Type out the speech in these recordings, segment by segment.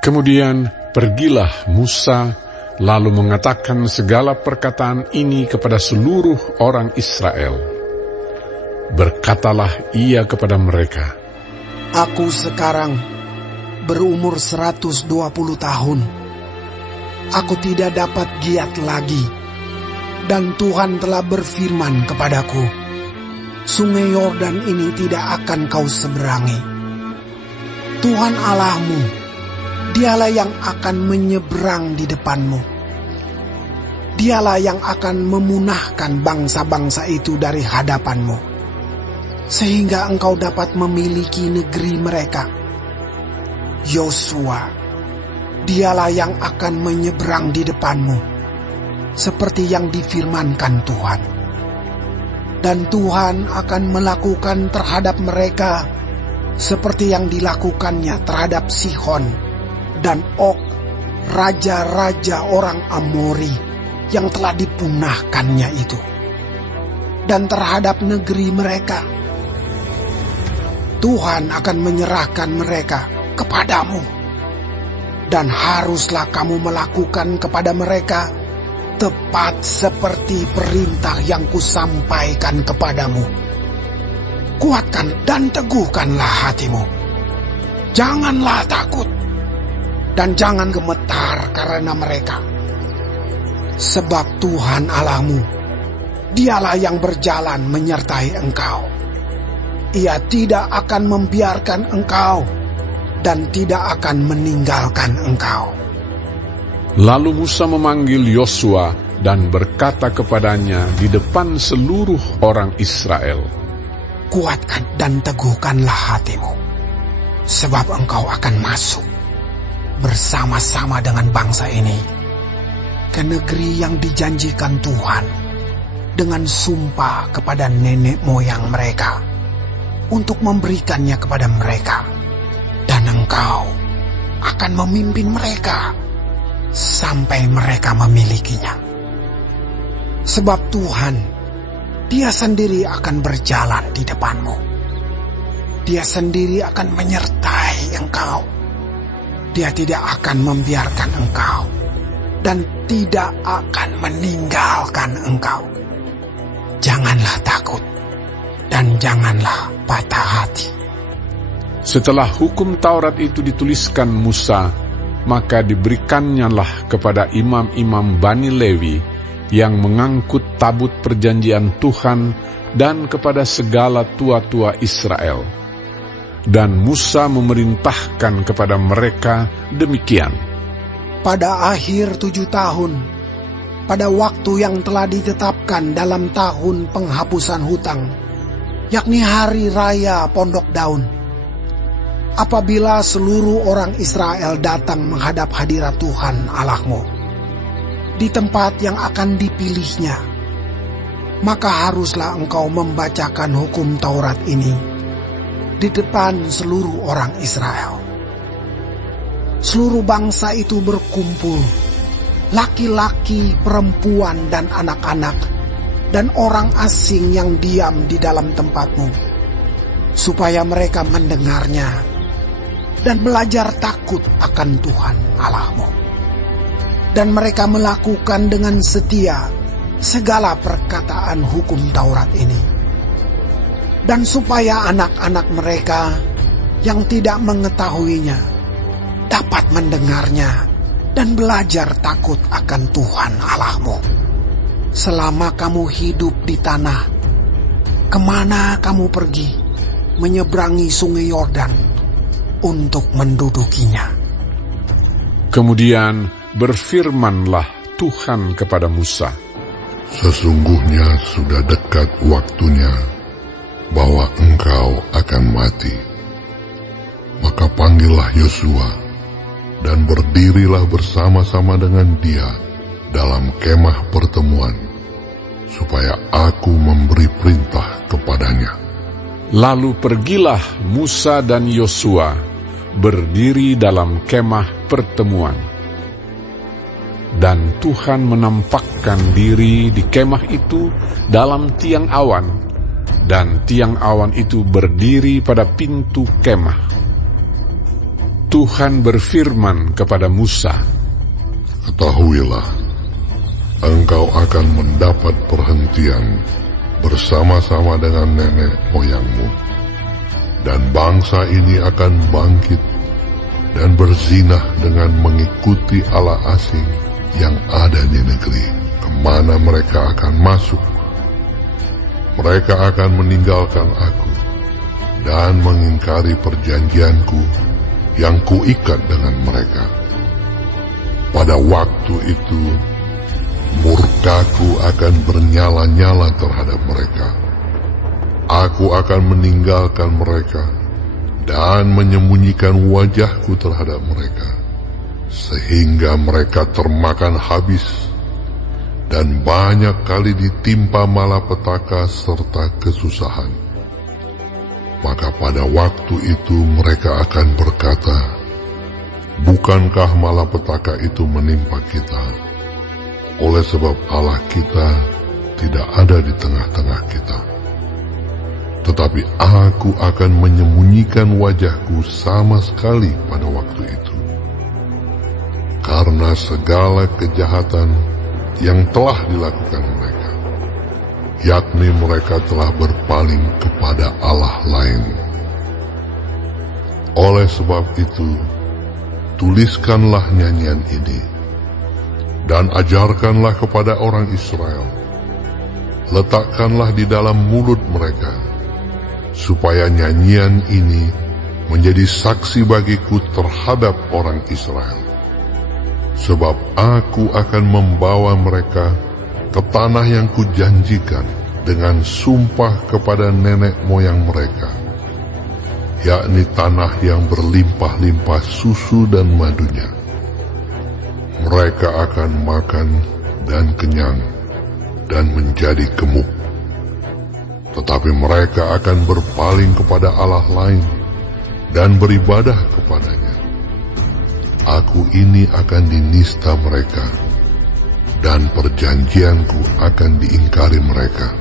Kemudian pergilah Musa, lalu mengatakan segala perkataan ini kepada seluruh orang Israel. Berkatalah ia kepada mereka, Aku sekarang berumur 120 tahun. Aku tidak dapat giat lagi. Dan Tuhan telah berfirman kepadaku, Sungai Yordan ini tidak akan kau seberangi. Tuhan Allahmu, Dialah yang akan menyeberang di depanmu. Dialah yang akan memunahkan bangsa-bangsa itu dari hadapanmu, sehingga engkau dapat memiliki negeri mereka. Yosua, Dialah yang akan menyeberang di depanmu, seperti yang difirmankan Tuhan. Dan Tuhan akan melakukan terhadap mereka seperti yang dilakukannya terhadap Sihon dan Og, raja-raja orang Amori yang telah dipunahkannya itu, dan terhadap negeri mereka. Tuhan akan menyerahkan mereka kepadamu, dan haruslah kamu melakukan kepada mereka tepat seperti perintah yang kusampaikan kepadamu. Kuatkan dan teguhkanlah hatimu. Janganlah takut, dan jangan gemetar karena mereka. Sebab Tuhan Allahmu, Dialah yang berjalan menyertai engkau. Ia tidak akan membiarkan engkau, dan tidak akan meninggalkan engkau. Lalu Musa memanggil Yosua dan berkata kepadanya di depan seluruh orang Israel, Kuatkan dan teguhkanlah hatimu, sebab engkau akan masuk bersama-sama dengan bangsa ini ke negeri yang dijanjikan Tuhan dengan sumpah kepada nenek moyang mereka untuk memberikannya kepada mereka, dan engkau akan memimpin mereka sampai mereka memilikinya. Sebab Tuhan, Dia sendiri akan berjalan di depanmu. Dia sendiri akan menyertai engkau. Dia tidak akan membiarkan engkau, dan tidak akan meninggalkan engkau. Janganlah takut, dan janganlah patah hati. Setelah hukum Taurat itu dituliskan Musa, maka diberikannya kepada imam-imam Bani Lewi yang mengangkut tabut perjanjian Tuhan dan kepada segala tua-tua Israel. Dan Musa memerintahkan kepada mereka demikian. Pada akhir 7 tahun, pada waktu yang telah ditetapkan dalam tahun penghapusan hutang, yakni hari raya Pondok Daun, apabila seluruh orang Israel datang menghadap hadirat Tuhan Allahmu di tempat yang akan dipilihnya, maka haruslah engkau membacakan hukum Taurat ini di depan seluruh orang Israel. Seluruh bangsa itu berkumpul, laki-laki, perempuan, dan anak-anak, dan orang asing yang diam di dalam tempatmu, supaya mereka mendengarnya dan belajar takut akan Tuhan Allahmu. Dan mereka melakukan dengan setia segala perkataan hukum Taurat ini. Dan supaya anak-anak mereka yang tidak mengetahuinya dapat mendengarnya dan belajar takut akan Tuhan Allahmu. Selama kamu hidup di tanah, kemana kamu pergi, menyeberangi sungai Yordan untuk mendudukinya. Kemudian berfirmanlah Tuhan kepada Musa, Sesungguhnya sudah dekat waktunya bahwa engkau akan mati. Maka panggillah Yosua dan berdirilah bersama-sama dengan dia dalam kemah pertemuan, supaya aku memberi perintah kepadanya. Lalu pergilah Musa dan Yosua berdiri dalam kemah pertemuan. Dan Tuhan menampakkan diri di kemah itu dalam tiang awan, dan tiang awan itu berdiri pada pintu kemah. Tuhan berfirman kepada Musa, Ketahuilah, engkau akan mendapat perhentian bersama-sama dengan nenek moyangmu, dan bangsa ini akan bangkit dan berzinah dengan mengikuti Allah asing yang ada di negeri kemana mereka akan masuk. Mereka akan meninggalkan aku dan mengingkari perjanjianku yang kuikat dengan mereka. Pada waktu itu, murkaku akan bernyala-nyala terhadap mereka. Aku akan meninggalkan mereka dan menyembunyikan wajahku terhadap mereka, sehingga mereka termakan habis dan banyak kali ditimpa malapetaka serta kesusahan. Maka pada waktu itu mereka akan berkata, bukankah malapetaka itu menimpa kita? Oleh sebab Allah kita tidak ada di tengah-tengah kita. Tetapi aku akan menyembunyikan wajahku sama sekali pada waktu itu, karena segala kejahatan yang telah dilakukan mereka, yakni mereka telah berpaling kepada Allah lain. Oleh sebab itu, tuliskanlah nyanyian ini, dan ajarkanlah kepada orang Israel. Letakkanlah di dalam mulut mereka, supaya nyanyian ini menjadi saksi bagiku terhadap orang Israel. Sebab aku akan membawa mereka ke tanah yang kujanjikan dengan sumpah kepada nenek moyang mereka, yakni tanah yang berlimpah-limpah susu dan madunya. Mereka akan makan dan kenyang dan menjadi gemuk. Tetapi mereka akan berpaling kepada Allah lain dan beribadah kepadanya. Aku ini akan dinista mereka, dan perjanjianku akan diingkari mereka.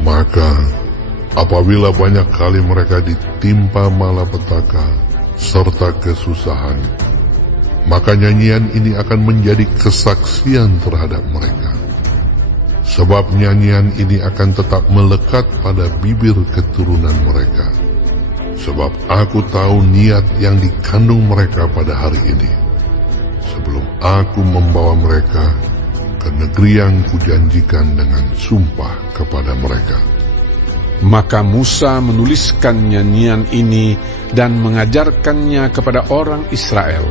Maka apabila banyak kali mereka ditimpa malapetaka serta kesusahan, maka nyanyian ini akan menjadi kesaksian terhadap mereka. Sebab nyanyian ini akan tetap melekat pada bibir keturunan mereka. Sebab aku tahu niat yang dikandung mereka pada hari ini, sebelum aku membawa mereka ke negeri yang kujanjikan dengan sumpah kepada mereka. Maka Musa menuliskan nyanyian ini dan mengajarkannya kepada orang Israel.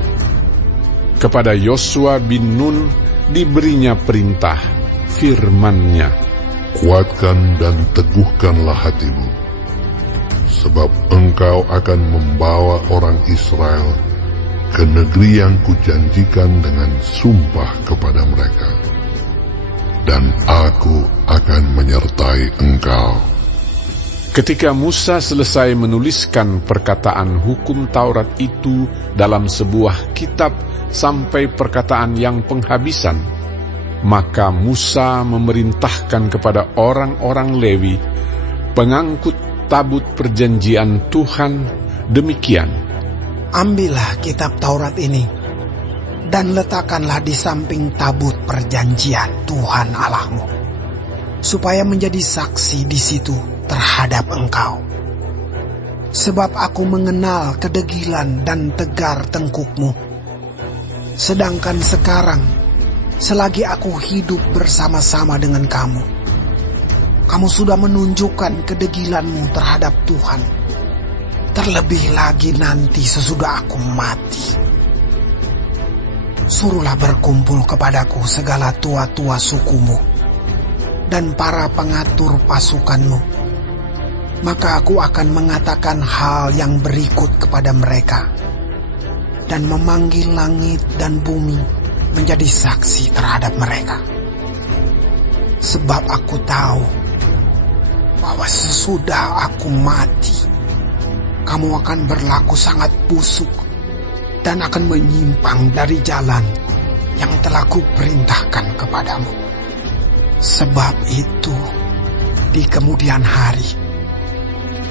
Kepada Yosua bin Nun diberinya perintah, firman-Nya, Kuatkan dan teguhkanlah hatimu, sebab engkau akan membawa orang Israel ke negeri yang kujanjikan dengan sumpah kepada mereka, dan aku akan menyertai engkau. Ketika Musa selesai menuliskan perkataan hukum Taurat itu dalam sebuah kitab sampai perkataan yang penghabisan, maka Musa memerintahkan kepada orang-orang Lewi, pengangkut tabut perjanjian Tuhan, demikian: Ambillah kitab Taurat ini, dan letakkanlah di samping tabut perjanjian Tuhan Allahmu, supaya menjadi saksi di situ terhadap engkau. Sebab aku mengenal kedegilan dan tegar tengkukmu. Sedangkan sekarang, selagi aku hidup bersama-sama dengan kamu, kamu sudah menunjukkan kedegilanmu terhadap Tuhan. Terlebih lagi nanti sesudah aku mati. Suruhlah berkumpul kepadaku segala tua-tua sukumu dan para pengatur pasukanmu. Maka aku akan mengatakan hal yang berikut kepada mereka, dan memanggil langit dan bumi menjadi saksi terhadap mereka. Sebab aku tahu bahwa sesudah aku mati, kamu akan berlaku sangat busuk dan akan menyimpang dari jalan yang telah kuperintahkan kepadamu. Sebab itu, di kemudian hari,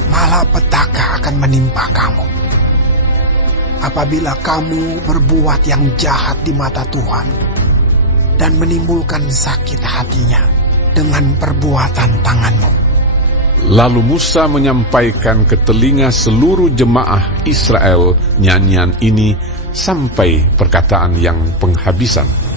malapetaka akan menimpa kamu. apabila kamu berbuat yang jahat di mata Tuhan dan menimbulkan sakit hatinya dengan perbuatan tanganmu. Lalu Musa menyampaikan ke telinga seluruh jemaah Israel nyanyian ini sampai perkataan yang penghabisan.